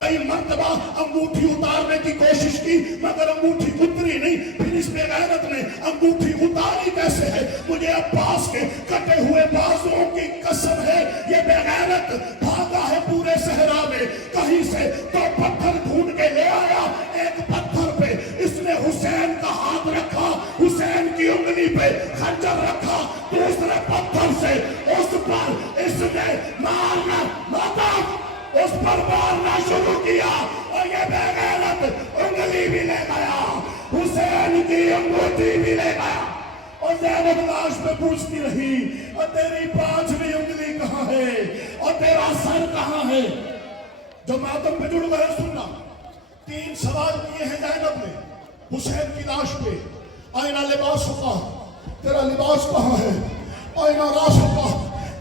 کئی مرتبہ انگوٹھی اتارنے کی کوشش کی مگر انگوٹھی اتری نہیں. پھر اس بے غیرت نے انگوٹھی اتاری کیسے ہے؟ مجھے عباس کے کٹے ہوئے بازوؤں کی قسم ہے یہ بے غیرت بھاگا ہے پورے صحرا میں. کہیں سے تو پتھر ڈھونڈ کے لے آیا. ایک پتھر پہ اس نے حسین کا ہاتھ رکھا, حسین کی انگلی پہ خنجر رکھا. دوسرے پتھر سے اس پر اس نے مارنا اس پر مارنا شروع کیا اور یہ بے غیرت انگلی بھی لے گیا, حسین کی انگوٹھی بھی لے گیا. اور زینب لاش پہ پوچھتی رہی اور تیری پانچویں انگلی کہاں ہے اور تیرا سر کہاں ہے؟ جو ماتم پہ جڑ گئے سننا. 3 سوال کیے ہیں زینب نے حسین کی لاش پہ. آئینہ لباس کا تیرا لباس کہاں ہے؟ آئینہ راس کا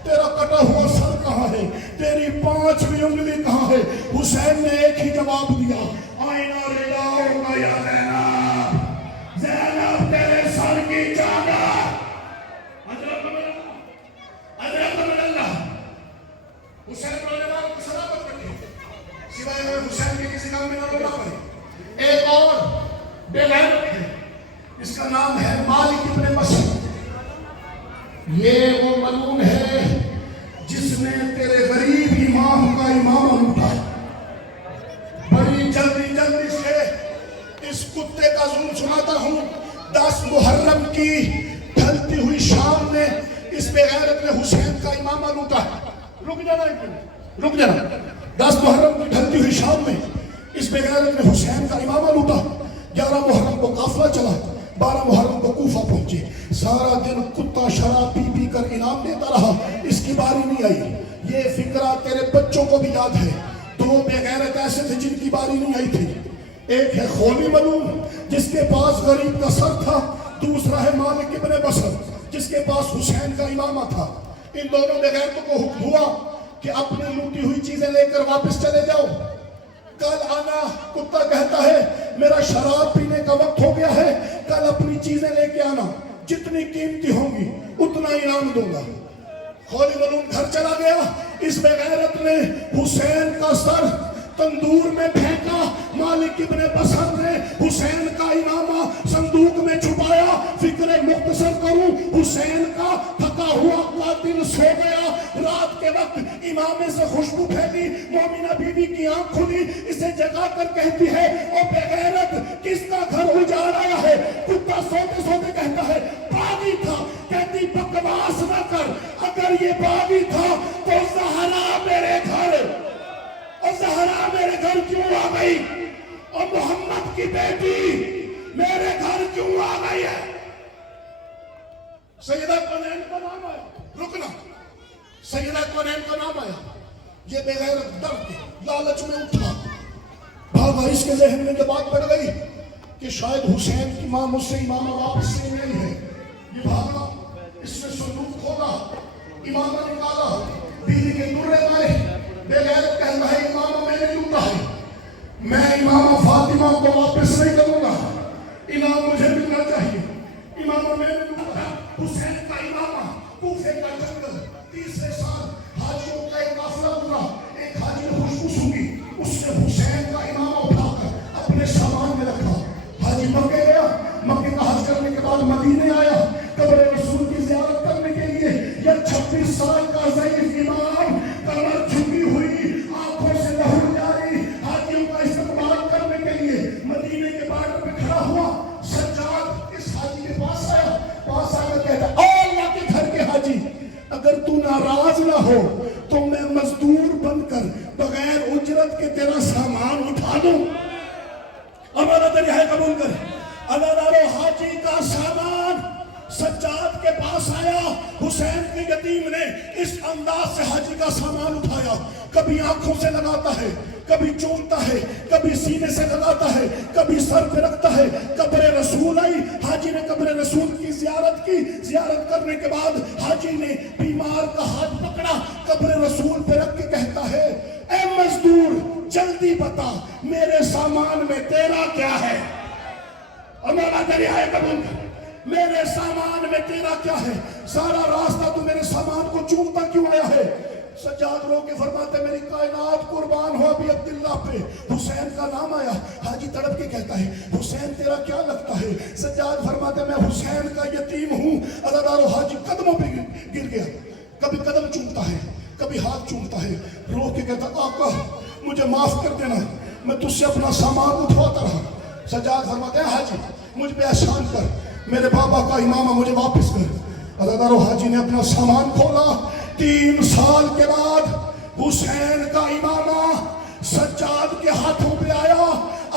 تیرا کٹا ہوا سر کہاں ہے؟ تیری 5ویں انگلی کہاں ہے؟ حسین نے ایک ہی جواب دیا, آئینہ رلاؤں گا یا زینب, زینب تیرے سر کی چادر. حضرت من اللہ حسین رونے والوں کو سلامت کرتے سوائے حسین کے کسی کام میں نہ رونا پڑے. ایک اور بے غیرت ہے, اس کا نام ہے مالک ابن مسعود. یہ وہ ملعون ہے جس نے تیرے غریب امام کا امامہ لوٹا. بڑی جلدی سے اس کتے کا ظلم سناتا ہوں. 10 محرم کی ڈھلتی ہوئی شام میں اس بے غیرت نے حسین کا امامہ لوٹا. رک جانا 10 محرم کی ڈھلتی ہوئی شام میں اس بے غیرت نے حسین کا امامہ لوٹا. 11 محرم کو قافلہ چلا, 12 محرم کو کوفہ پہنچے. سارا دن کتا شراب پی پی کر انعام دیتا رہا, اس کی باری نہیں آئی. یہ فکرہ تیرے بچوں کو بھی یاد ہے. 2 بے غیرت ایسے تھے جن کی باری نہیں آئی تھی. ایک ہے خولی ملعون جس کے پاس غریب کا سر تھا, دوسرا ہے مالک ابن مسعود جس کے پاس حسین کا امامہ تھا. ان دونوں بے غیرتوں کو حکم ہوا کہ اپنی لوٹی ہوئی چیزیں لے کر واپس چلے جاؤ. کل آنا. کتا کہتا ہے میرا شراب پینے کا وقت ہو گیا ہے, کل اپنی چیزیں لے کے آنا, جتنی قیمتی ہوں گی اتنا انعام دوں گا. خولی ملعون گھر چلا گیا. اس بے غیرت نے حسین کا سر تندور میں پھینکا. مالک ابن مسعود نے حسین کا امامہ صندوق میں چھپایا. فکر مختصر کروں, حسین کا تھکا ہوا قاتل سو گیا. رات کے وقت امامے سے خوشبو پھیلی. مومنہ بی بی کی آنکھ کھلی, اسے جگا کر کہتی ہے او بے غیرت کس کا گھر اجاڑ آیا ہے؟ کتا سوتے سوتے کہتا ہے باغی تھا. کہتی بکواس نہ کر, اگر یہ باغی تھا تو زہرا میرے گھر, اور زہرا میرے گھر کیوں آ گئی؟ اور محمد کی بیٹی میرے گھر کیوں آ گئی ہے؟ سیدہ کونین کا نام آیا. رکنا, سیدہ کونین کا نام آیا. یہ بے غیرت ڈر کے لالچ میں اٹھا بھاگا. اس کے ذہن میں یہ بات پڑ گئی کہ شاید حسین کی ماں مجھ سے امامہ واپس نہیں گئی ہے. یہ بھاگا, اس نے صندوق کھولا, امامہ نکالا, بیوی کے درے مارے. بے غیرت کہتا ہے امامہ میں نے لوٹا ہے, میں امامہ فاطمہ کو واپس نہیں کروں گا, امام مجھے ملنا چاہیے. امامہ میں نے لوٹا ہے. حسین کا امامہ کوفے کا جنگل. 30 سال حاجیوں کا ایک قافلہ گزرا. ایک حاجی نے خوشبو سونگھی, اس نے حسین کا امامہ اٹھا کر اپنے سامان میں رکھا. حاجی مکے گیا, مکے کا حج کرنے کے بعد مدینے آیا قبر رسول کی زیارت کرنے کے لیے. یہ 26 سال کا ضعیف امام کمر جھکی ہوئی, آنکھوں سے لہو جاری, حاجیوں کا استقبال کرنے کے لیے مدینے کے بارڈر پہ کھڑا ہوا. سجاد اس حاجی کے پاس آیا کہتا اے اللہ کے گھر کے حاجی, اگر تو ناراض نہ ہو تو میں مزدور بن کر بغیر اجرت کے تیرا سامان اٹھا دوں. امانت رہائے قبول کر. اللہ دارو حاجی کا سامان سجاد کے پاس آیا. حسین کے یتیم نے اس انداز سے حاجی کا سامان اٹھایا. کبھی آنکھوں سے لگاتا ہے, کبھی چومتا ہے, کبھی سینے سے لگاتا ہے, کبھی سر پہ رکھتا ہے. قبر رسول آئی, حاجی نے قبر رسول کی زیارت کی. زیارت کرنے کے بعد حاجی نے بیمار کا ہاتھ پکڑا, قبر رسول پہ رکھ کے کہتا ہے اے مزدور جلدی بتا میرے سامان میں تیرا کیا ہے؟ اور مولا تیری آئے قبول کر. میرے سامان میں تیرا کیا ہے؟ سارا راستہ تو میرے سامان کو چومتا کیوں آیا ہے؟ سجاد رو کے فرماتے میری کائنات قربان ہو ابھی عبداللہ پہ حسین کا نام آیا. حاجی تڑپ کے کہتا ہے حسین تیرا کیا لگتا ہے؟ سجاد فرماتے میں حسین کا یتیم ہوں. عزادارو حاجی قدموں پہ گر گیا. کبھی قدم چومتا ہے, کبھی ہاتھ چومتا ہے. رو کے کہتا آقا مجھے معاف کر دینا, میں تجھ سے اپنا سامان اٹھواتا رہا. سجاد فرماتے ہیں حاجی مجھ پہ احسان کر, میرے بابا کا امامہ مجھے واپس کر. عزادارو حاجی نے اپنا سامان کھولا. 3 سال کے بعد حسین کا امامہ سجاد کے ہاتھوں پہ آیا.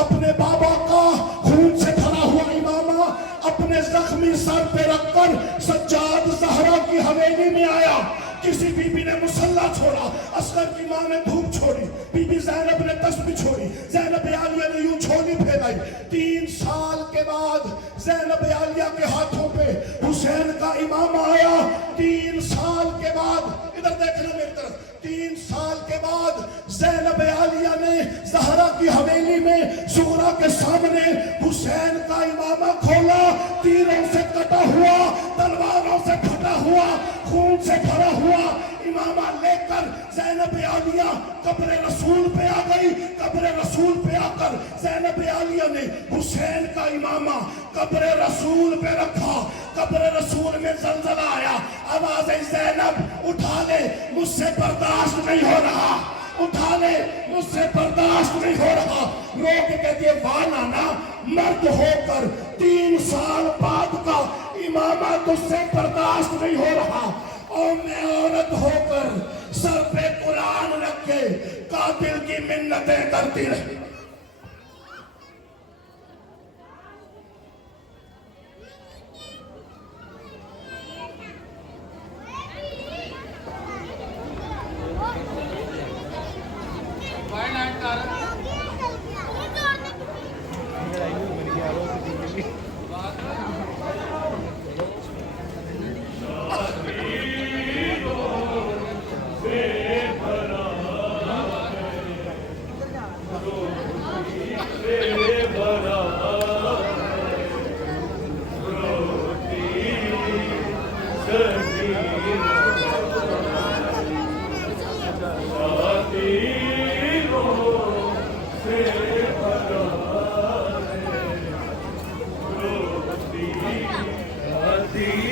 اپنے بابا کا خون سے بھرا ہوا امامہ اپنے زخمی سر پہ رکھ کر سجاد زہرا کی حویلی میں آیا. کسی بی بی نے مسلح چھوڑا, اصغر کی ماں نے دھوپ چھوڑی, بی بی زینب نے تسبیح چھوڑی, زینب عالیہ نے یوں چھوڑی پھیلائی. 3 سال کے بعد زینب عالیہ کے ہاتھوں پہ حسین کا امام آیا. 3 سال کے بعد, ادھر دیکھنا میری طرف, 3 سال کے بعد زینب عالیہ نے زہرا کی حویلی میں زہرا کے سامنے حسین کا امامہ کھولا. تیروں سے کٹا ہوا, تلواروں سے پھٹا ہوا, خون سے بھرا ہوا امامہ لے کر زینب عالیہ قبر رسول پہ آ گئی. قبر رسول پہ آ کر زینب عالیہ نے حسین کا امامہ قبر رسول پہ رکھا. قبر رسول میں زلزلہ آیا. آواز زینب اٹھا لے مجھ سے برداشت نہیں ہو رہا, اٹھا لے مجھ سے برداشت نہیں ہو رہا. رو کے کہتی ہے واہ نانا, مرد ہو کر 3 سال بعد کا امامہ تجھ سے برداشت نہیں ہو رہا, اور میں عورت ہو کر سر پہ قرآن رکھ کے قاتل کی منتیں کرتی رہی. The